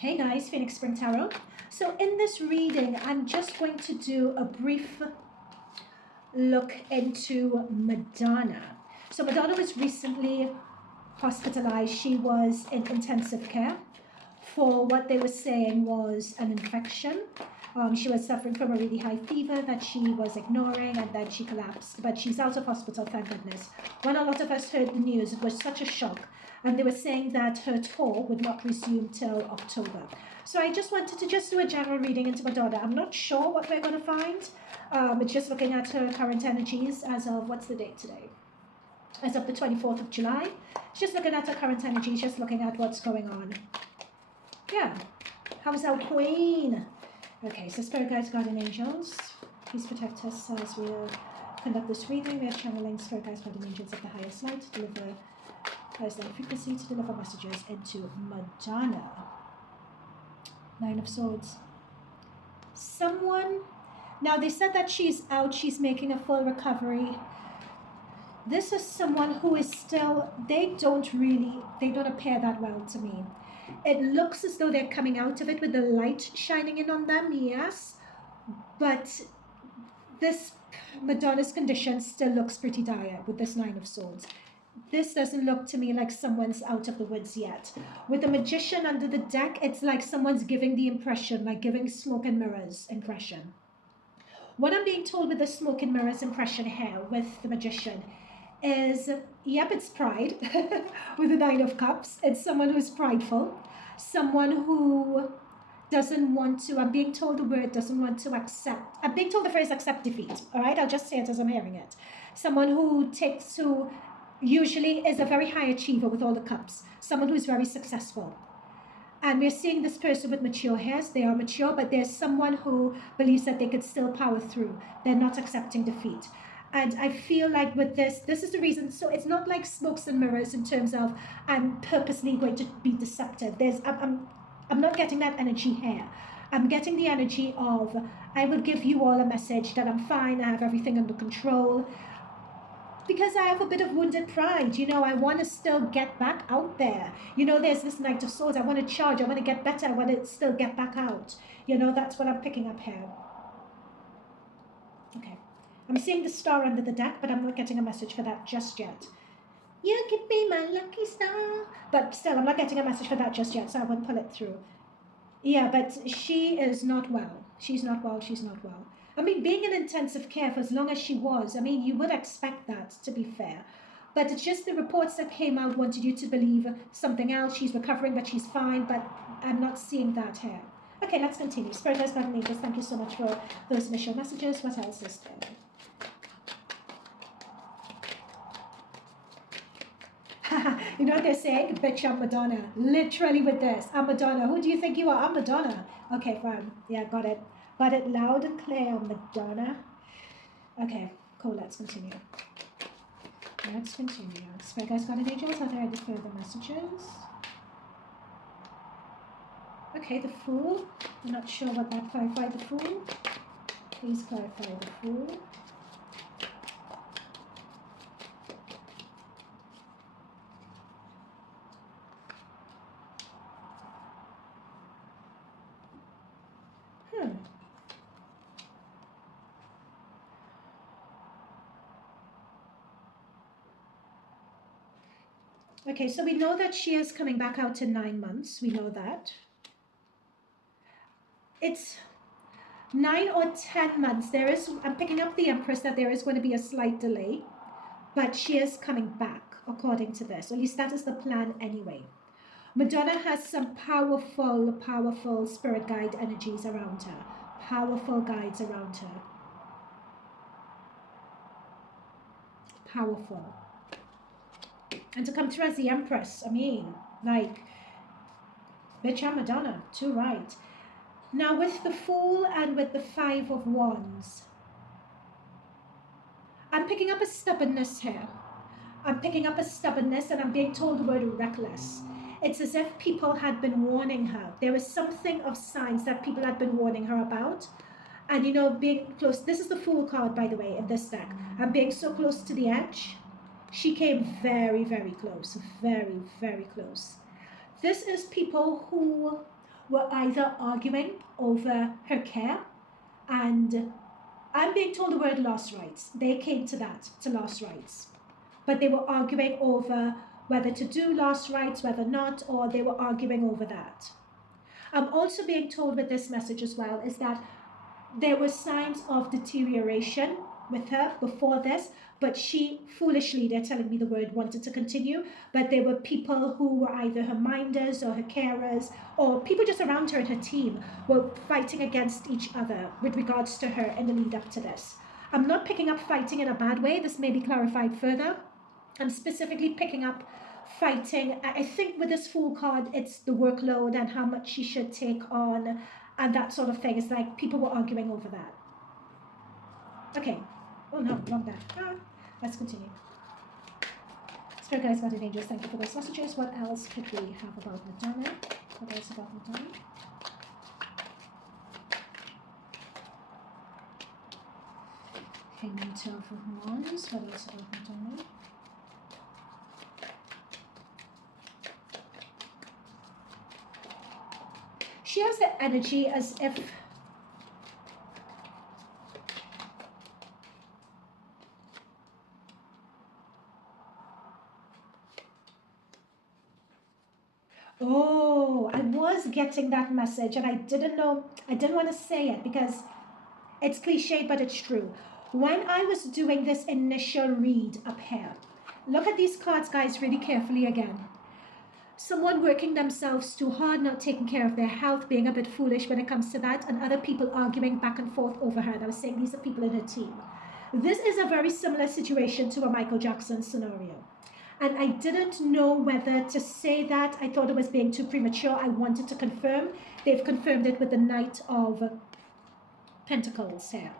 Hey guys, Phoenix Spring Tarot. So in this reading, I'm just going to do a brief look into Madonna. So Madonna was recently hospitalized. She was in intensive care for what they were saying was an infection. She was suffering from a really high fever that she was ignoring, and then she collapsed. But she's out of hospital, thank goodness. When a lot of us heard the news, it was such a shock. And they were saying that her tour would not resume till October. So I just wanted to just do a general reading into Madonna. I'm not sure what we're going to find. It's just looking at her current energies as of, what's the date today? As of the 24th of July. Just looking at her current energies, just looking at what's going on. Yeah. How's our queen? Okay, so Spirit Guides, Guardian Angels, please protect us as we conduct this reading. We are channeling Spirit Guides, Guardian Angels of the highest light to deliver highest light frequency to deliver messages into Madonna. Nine of Swords. Someone, now they said that she's out, she's making a full recovery. This is someone who is still, they don't appear that well to me. It looks as though they're coming out of it with the light shining in on them, yes. But this Madonna's condition still looks pretty dire with this Nine of Swords. This doesn't look to me like someone's out of the woods yet. With the Magician under the deck, it's like someone's giving the impression, like giving smoke and mirrors impression. What I'm being told with the smoke and mirrors impression here with the Magician is, yep, it's pride with the Nine of Cups. It's someone who's prideful, someone who doesn't want to, I'm being told the word doesn't want to accept, I'm being told the phrase accept defeat, all right? I'll just say it as I'm hearing it. Someone who usually is a very high achiever with all the cups, someone who's very successful. And we're seeing this person with mature hairs. They are mature, but there's someone who believes that they could still power through. They're not accepting defeat. And I feel like with this is the reason. So it's not like smokes and mirrors in terms of I'm purposely going to be deceptive. I'm not getting that energy here. I'm getting the energy of I will give you all a message that I'm fine, I have everything under control. Because I have a bit of wounded pride, you know, I want to still get back out there. You know, there's this Knight of Swords. I want to charge, I want to get better, I want to still get back out. You know, that's what I'm picking up here. Okay. I'm seeing the star under the deck, but I'm not getting a message for that just yet. You could be my lucky star. But still, I'm not getting a message for that just yet, so I won't pull it through. Yeah, but she is not well. She's not well, she's not well. I mean, being in intensive care for as long as she was, I mean, you would expect that, to be fair. But it's just the reports that came out wanted you to believe something else. She's recovering, but she's fine, but I'm not seeing that here. Okay, let's continue. Spirit Guides, Guardian Angels, thank you so much for those initial messages. What else is there? You know what they're saying? Bitch, I'm Madonna. Literally with this. I'm Madonna. Who do you think you are? I'm Madonna. Okay, fine. Yeah, got it. Got it loud and clear, Madonna. Okay, cool. Let's continue. Let's continue. Spirit Guides, Guardian Angels, are there any further messages? Okay, the Fool. I'm not sure what that clarified. The Fool. Please clarify the Fool. Okay, so we know that she is coming back out in 9 months. We know that. It's 9 or 10 months. I'm picking up the Empress that there is going to be a slight delay, but she is coming back according to this. At least that is the plan anyway. Madonna has some powerful spirit guide energies around her. Powerful guides around her. Powerful. And to come through as the Empress, I mean, like, bitch, I'm Madonna, too right. Now with the Fool and with the Five of Wands, I'm picking up a stubbornness here. I'm picking up a stubbornness, and I'm being told the word reckless. It's as if people had been warning her. There was something of signs that people had been warning her about. And, you know, being close. This is the Fool card, by the way, in this deck. I'm being so close to the edge. She came very, very close. Very, very close. This is people who were either arguing over her care, and I'm being told the word lost rights. They came to that, to lost rights. But they were arguing over whether to do lost rights, whether not, or they were arguing over that. I'm also being told with this message as well is that there were signs of deterioration with her before this, but she foolishly, they're telling me the word, wanted to continue. But there were people who were either her minders or her carers or people just around her and her team were fighting against each other with regards to her in the lead up to this. I'm not picking up fighting in a bad way. This may be clarified further. I'm specifically picking up fighting. I think with this Fool card, it's the workload and how much she should take on and that sort of thing. It's like people were arguing over that. Okay. Oh no, wrong that. Let's continue. Spirit guides, guardian angels, thank you for those messages. What else could we have about Madonna? What else about Madonna? Hangman Tail for Wands. What else about Madonna? She has the energy as if oh, I was getting that message and I didn't know, I didn't want to say it because it's cliche, but it's true. When I was doing this initial read up here, look at these cards, guys, really carefully again. Someone working themselves too hard, not taking care of their health, being a bit foolish when it comes to that, and other people arguing back and forth over her. And I was saying these are people in her team. This is a very similar situation to a Michael Jackson scenario. And I didn't know whether to say that. I thought it was being too premature. I wanted to confirm. They've confirmed it with the Knight of Pentacles here.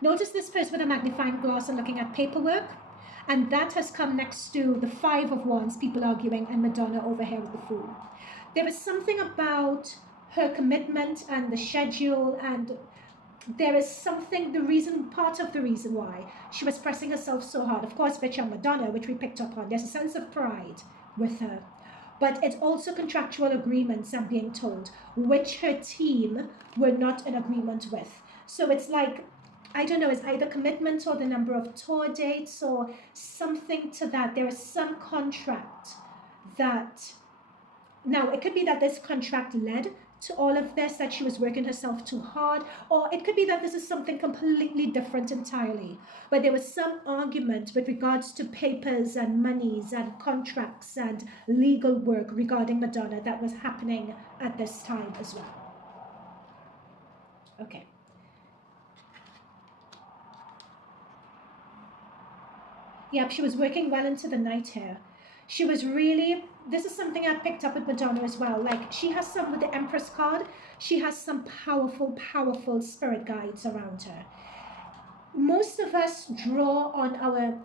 Notice this person with a magnifying glass and looking at paperwork. And that has come next to the Five of Wands, people arguing, and Madonna over here with the Fool. There is something about her commitment and the schedule, and there is something, part of the reason why she was pressing herself so hard. Of course, bitch on Madonna, which we picked up on, there's a sense of pride with her. But it's also contractual agreements, I'm being told, which her team were not in agreement with. So it's like, I don't know, it's either commitment or the number of tour dates or something to that. There is some contract that, now it could be that this contract led to all of this, that she was working herself too hard, or it could be that this is something completely different entirely. But there was some argument with regards to papers and monies and contracts and legal work regarding Madonna that was happening at this time as well. Okay. Yep, she was working well into the night here. She was really, this is something I picked up with Madonna as well. Like, she has some, with the Empress card, she has some powerful, powerful spirit guides around her. Most of us draw on our,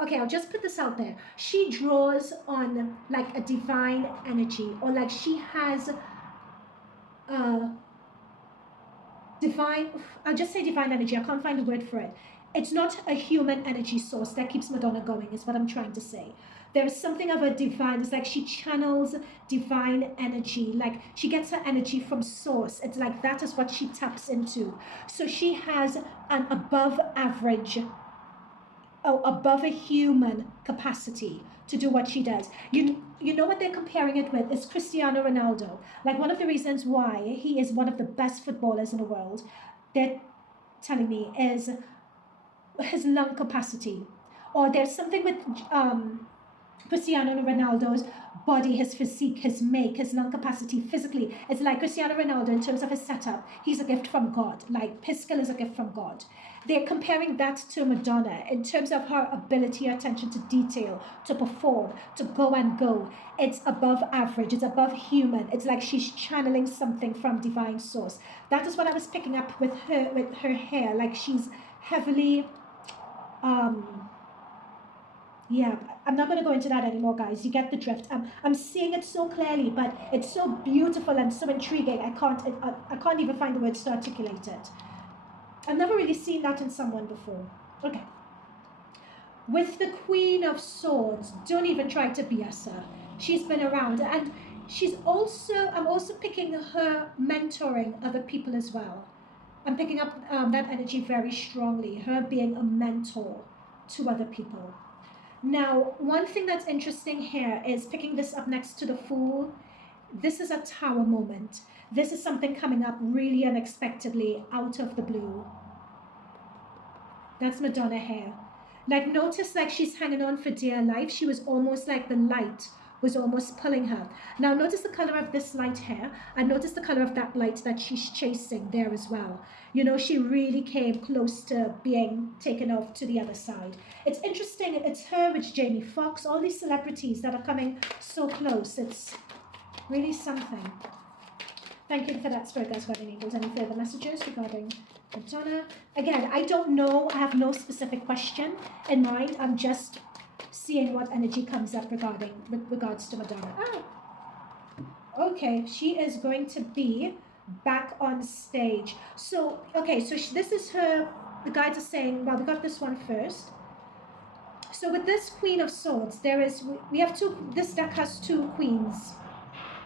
okay, I'll just put this out there. She draws on like a divine energy, or like she has divine, I'll just say divine energy. I can't find a word for it. It's not a human energy source that keeps Madonna going, is what I'm trying to say. There is something of a divine, it's like she channels divine energy, like she gets her energy from source. It's like that is what she taps into. So she has an above average, above a human capacity to do what she does. You know what they're comparing it with is Cristiano Ronaldo. Like, one of the reasons why he is one of the best footballers in the world, they're telling me, is his lung capacity. Or there's something with Cristiano Ronaldo's body, his physique, his make, his lung capacity physically. It's like Cristiano Ronaldo in terms of his setup. He's a gift from God. Like, his skill is a gift from God. They're comparing that to Madonna in terms of her ability, attention to detail, to perform, to go and go. It's above average. It's above human. It's like she's channeling something from divine source. That is what I was picking up with her hair. Like, she's heavily, yeah, I'm not going to go into that anymore, guys. You get the drift. I'm seeing it so clearly, but it's so beautiful and so intriguing. I can't even find the words to articulate it. I've never really seen that in someone before. Okay. With the Queen of Swords, don't even try to BS her. She's been around. And I'm also picking her mentoring other people as well. I'm picking up that energy very strongly, her being a mentor to other people. Now, one thing that's interesting here is picking this up next to the Fool. This is a Tower moment. This is something coming up really unexpectedly out of the blue. That's Madonna here. Like, notice like she's hanging on for dear life. She was almost like the light was almost pulling her. Now notice the color of this light here, and notice the color of that light that she's chasing there as well. You know, she really came close to being taken off to the other side. It's interesting, it's her, it's Jamie Foxx, all these celebrities that are coming so close. It's really something. Thank you for that, Spirit Guides, Guardian Angels. Any further messages regarding Madonna? Again, I don't know. I have no specific question in mind. I'm just seeing what energy comes up with regards to Madonna. Okay, she is going to be back on stage. So, okay, so this is her, the guides are saying, well, we got this one first. So with this Queen of Swords, we have this deck has two queens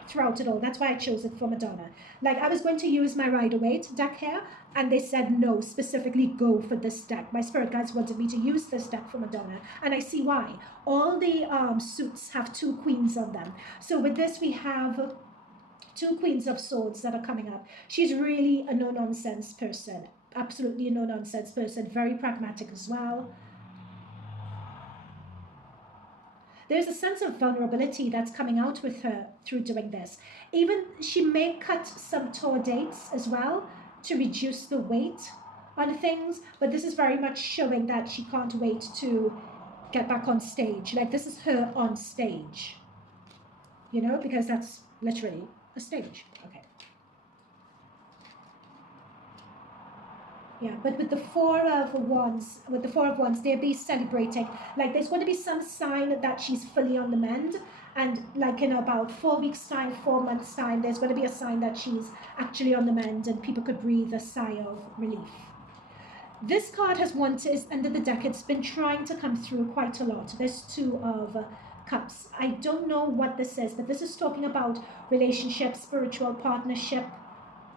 throughout it all. That's why I chose it for Madonna. Like, I was going to use my Rider-Waite deck here, and they said no, specifically go for this deck. My spirit guides wanted me to use this deck for Madonna, and I see why. All the suits have two queens on them. So with this, we have two Queens of Swords that are coming up. She's really a no-nonsense person. Absolutely a no-nonsense person. Very pragmatic as well. There's a sense of vulnerability that's coming out with her through doing this. Even she may cut some tour dates as well to reduce the weight on things, but this is very much showing that she can't wait to get back on stage. Like, this is her on stage, you know, because that's literally a stage. Okay. Yeah, but with the Four of Wands, they'll be celebrating. Like, there's going to be some sign that she's fully on the mend. And like in about 4 weeks' time, 4 months' time, there's going to be a sign that she's actually on the mend and people could breathe a sigh of relief. This card is under the deck. It's been trying to come through quite a lot. There's Two of Cups. I don't know what this is, but this is talking about relationship, spiritual partnership.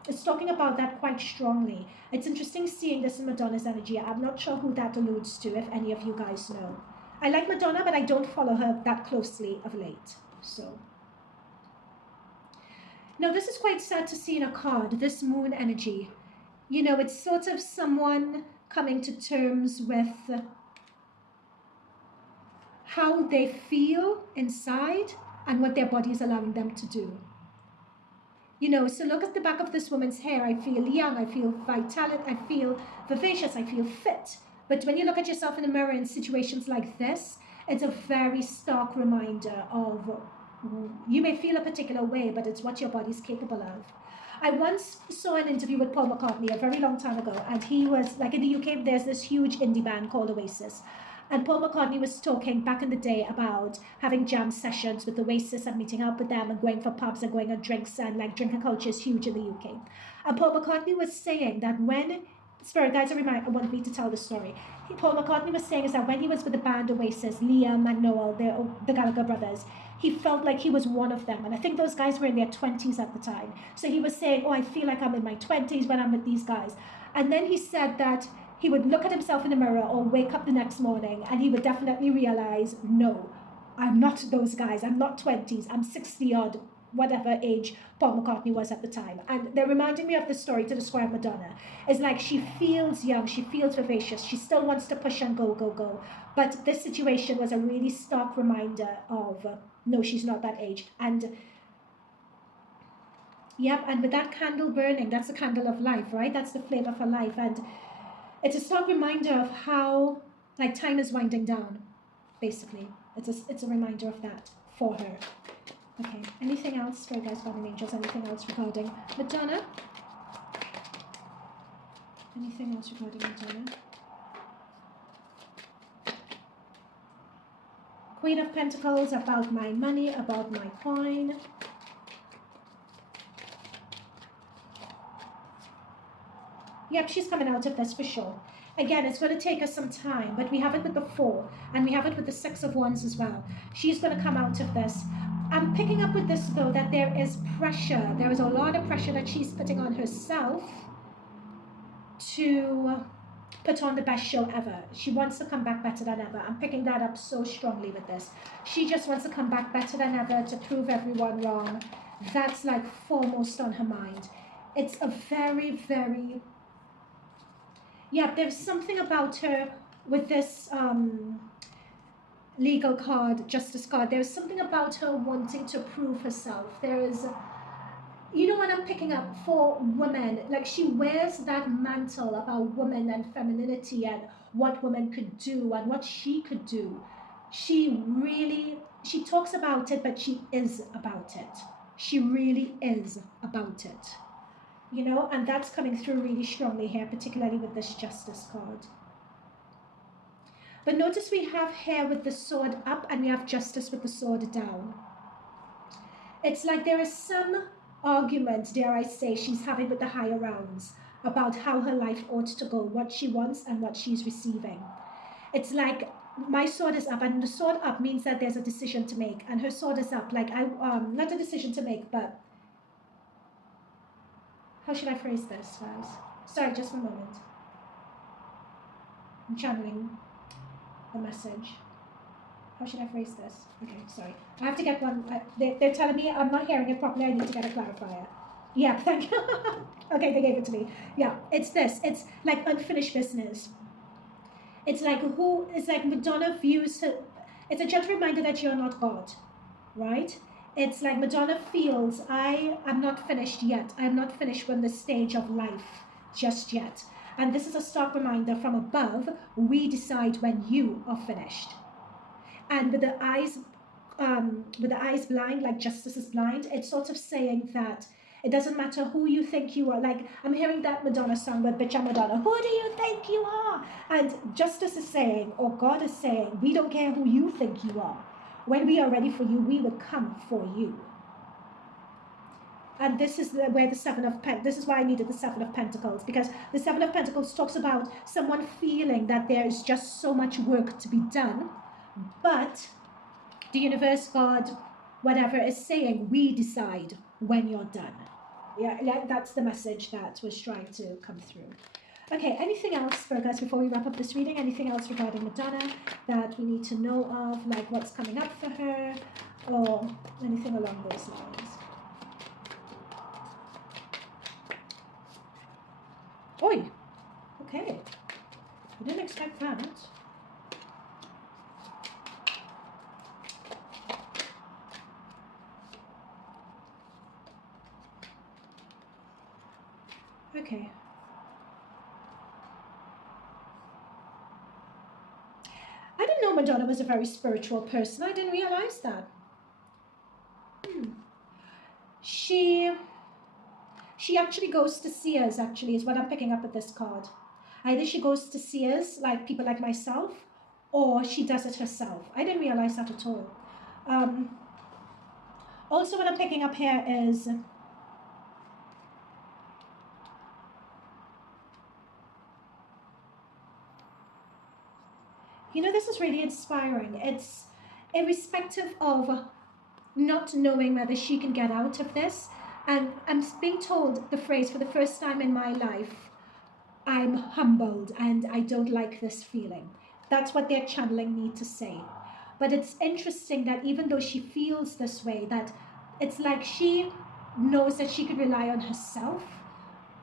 It's talking about that quite strongly. It's interesting seeing this in Madonna's energy. I'm not sure who that alludes to, if any of you guys know. I like Madonna, but I don't follow her that closely of late. So, now this is quite sad to see in a card, this Moon energy. You know, it's sort of someone coming to terms with how they feel inside and what their body is allowing them to do. You know, so look at the back of this woman's hair. I feel young, I feel vital, I feel vivacious, I feel fit. But when you look at yourself in the mirror in situations like this, it's a very stark reminder of, you may feel a particular way, but it's what your body's capable of. I once saw an interview with Paul McCartney a very long time ago, and he was, like, in the UK, there's this huge indie band called Oasis. And Paul McCartney was talking back in the day about having jam sessions with Oasis and meeting up with them and going for pubs and going on drinks, and like drinking culture is huge in the UK. And Paul McCartney was saying that when, Spirit Guides want me to tell the story. Paul McCartney was saying is that when he was with the band Oasis, Liam and Noel, the Gallagher brothers, he felt like he was one of them. And I think those guys were in their 20s at the time. So he was saying, oh, I feel like I'm in my 20s when I'm with these guys. And then he said that he would look at himself in the mirror or wake up the next morning and he would definitely realize, no, I'm not those guys. I'm not 20s. I'm 60 odd, whatever age Paul McCartney was at the time. And they're reminding me of the story to describe Madonna. It's like she feels young, she feels vivacious, she still wants to push and go. But this situation was a really stark reminder of, no, she's not that age. And yep, and with that candle burning, that's the candle of life, right? That's the flame of her life. And it's a stark reminder of how, like, time is winding down, basically. It's a reminder of that for her. Okay, anything else, Spirit Guides, Guardian Angels? Anything else regarding Madonna? Anything else regarding Madonna? Queen of Pentacles, about my money, about my coin. Yep, she's coming out of this for sure. Again, it's going to take us some time, but we have it with the 4, and we have it with the 6 of Wands as well. She's going to come out of this. I'm picking up with this, though, that there is pressure. There is a lot of pressure that she's putting on herself to put on the best show ever. She wants to come back better than ever. I'm picking that up so strongly with this. She just wants to come back better than ever, to prove everyone wrong. That's like foremost on her mind. It's a very, very... Yeah, there's something about her with this legal card, justice card. There's something about her wanting to prove herself. There is... You know what I'm picking up for women? Like, she wears that mantle about women and femininity and what women could do and what she could do. She talks about it, but she is about it. She really is about it. You know, and that's coming through really strongly here, particularly with this justice card. But notice we have here with the sword up and we have justice with the sword down. It's like there is some argument, dare I say, she's having with the higher realms about how her life ought to go, what she wants and what she's receiving. It's like my sword is up, and the sword up means that there's a decision to make, and her sword is up, like not a decision to make, but how should I phrase this, guys? Sorry, just a moment. I'm channeling the message. How should I phrase this? Okay, sorry. I have to get one. They're telling me I'm not hearing it properly. I need to get a clarifier. Yeah, thank you. Okay, they gave it to me. Yeah, it's this. It's like unfinished business. It's like Madonna views her. It's a gentle reminder that you're not God, right? It's like Madonna feels, I am not finished yet. I am not finished with the stage of life just yet. And this is a stark reminder from above. We decide when you are finished. And with the eyes blind, like justice is blind, it's sort of saying that it doesn't matter who you think you are. Like, I'm hearing that Madonna song with Bitch I'm Madonna. Who do you think you are? And justice is saying, or God is saying, we don't care who you think you are. When we are ready for you, we will come for you. And this is where the this is why I needed the Seven of Pentacles, because the Seven of Pentacles talks about someone feeling that there is just so much work to be done, but the universe, God, whatever, is saying, we decide when you're done. Yeah, that's the message that was trying to come through. Okay, anything else, Virgos, before we wrap up this reading? Anything else regarding Madonna that we need to know of, like what's coming up for her, or anything along those lines? Oi! Okay. I didn't expect that. Okay. I didn't know Madonna was a very spiritual person. I didn't realize that. She actually goes to seers, actually, is what I'm picking up with this card. Either she goes to seers, like people like myself, or she does it herself. I didn't realize that at all. Also, what I'm picking up here is... You know, this is really inspiring. It's irrespective of not knowing whether she can get out of this. And I'm being told the phrase for the first time in my life, I'm humbled and I don't like this feeling. That's what they're channeling me to say. But it's interesting that even though she feels this way, that it's like she knows that she could rely on herself,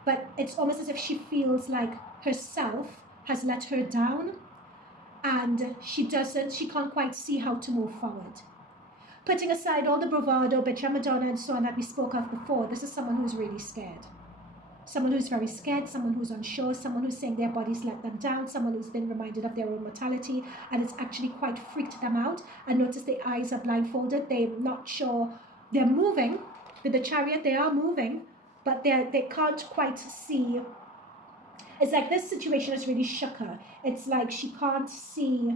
but it's almost as if she feels like herself has let her down, and she can't quite see how to move forward. Putting aside all the bravado, bitch, Madonna, and so on that we spoke of before, this is someone who's really scared. Someone who's very scared, someone who's unsure, someone who's saying their bodies let them down, someone who's been reminded of their own mortality, and it's actually quite freaked them out. And notice the eyes are blindfolded, they're not sure, they're moving, with the chariot they are moving, but they can't quite see. It's like this situation has really shook her. It's like she can't see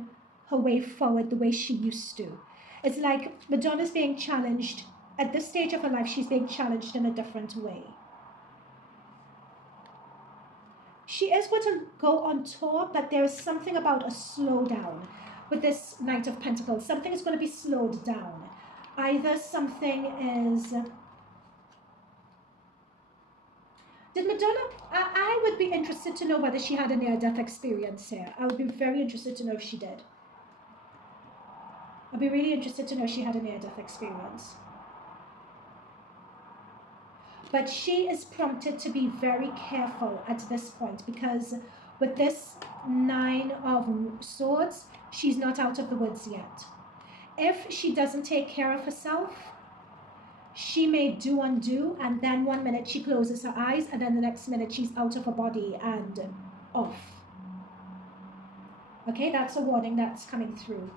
her way forward the way she used to. It's like Madonna's being challenged. At this stage of her life, she's being challenged in a different way. She is going to go on tour, but there is something about a slowdown with this Knight of Pentacles. Something is going to be slowed down. Either something is... Did Madonna... I would be interested to know whether she had a near-death experience here. I would be very interested to know if she did. I'd be really interested to know if she had a near-death experience. But she is prompted to be very careful at this point, because with this Nine of Swords, she's not out of the woods yet. If she doesn't take care of herself, she may do undo, and then one minute she closes her eyes, and then the next minute she's out of her body and off. Okay, that's a warning that's coming through.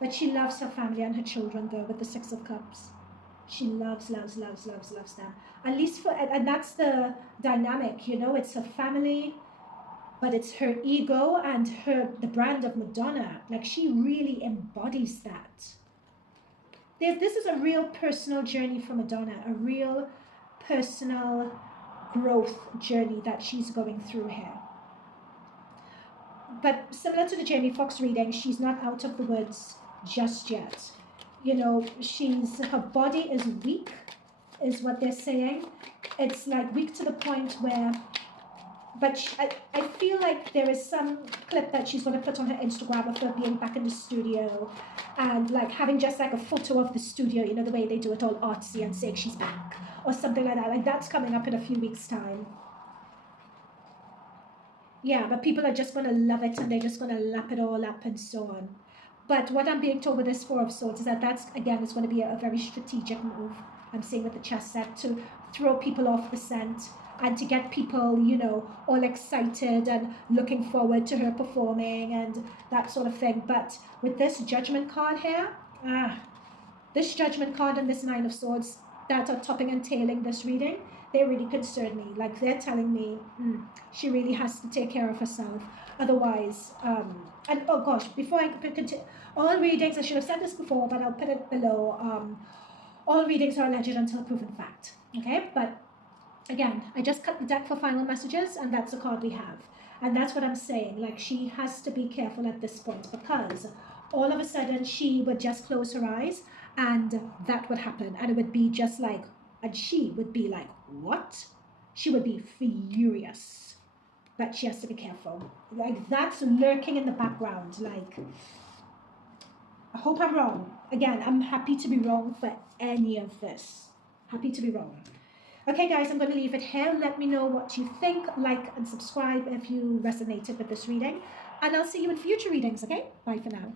But she loves her family and her children, though, with the Six of Cups. She loves them. At least for, and that's the dynamic, you know, it's her family, but it's her ego and the brand of Madonna. Like, she really embodies that. This is a real personal journey for Madonna, a real personal growth journey that she's going through here. But similar to the Jamie Foxx reading, she's not out of the woods just yet. You know, her body is weak, is what they're saying. It's like weak to the point where, but I feel like there is some clip that she's going to put on her Instagram of her being back in the studio and like having just like a photo of the studio, you know, the way they do it all artsy, and saying she's back or something like that. Like, that's coming up in a few weeks' time. Yeah, but people are just going to love it, and they're just going to lap it all up and so on. But what I'm being told with this Four of Swords is that's, again, it's going to be a very strategic move, I'm seeing with the chess set, to throw people off the scent and to get people, you know, all excited and looking forward to her performing and that sort of thing. But with this Judgment card here, this Judgment card and this Nine of Swords that are topping and tailing this reading, they really concern me. Like, they're telling me she really has to take care of herself. Otherwise, and oh gosh, before I continue, all readings, I should have said this before, but I'll put it below. All readings are alleged until proven fact. Okay, but again, I just cut the deck for final messages, and that's the card we have. And that's what I'm saying. Like, she has to be careful at this point, because all of a sudden she would just close her eyes and that would happen. And it would be just like, and she would be like, what? She would be furious. But she has to be careful. Like, that's lurking in the background. Like, I hope I'm wrong. Again, I'm happy to be wrong for any of this. Happy to be wrong. Okay, guys, I'm going to leave it here. Let me know what you think. Like and subscribe if you resonated with this reading. And I'll see you in future readings, okay? Bye for now.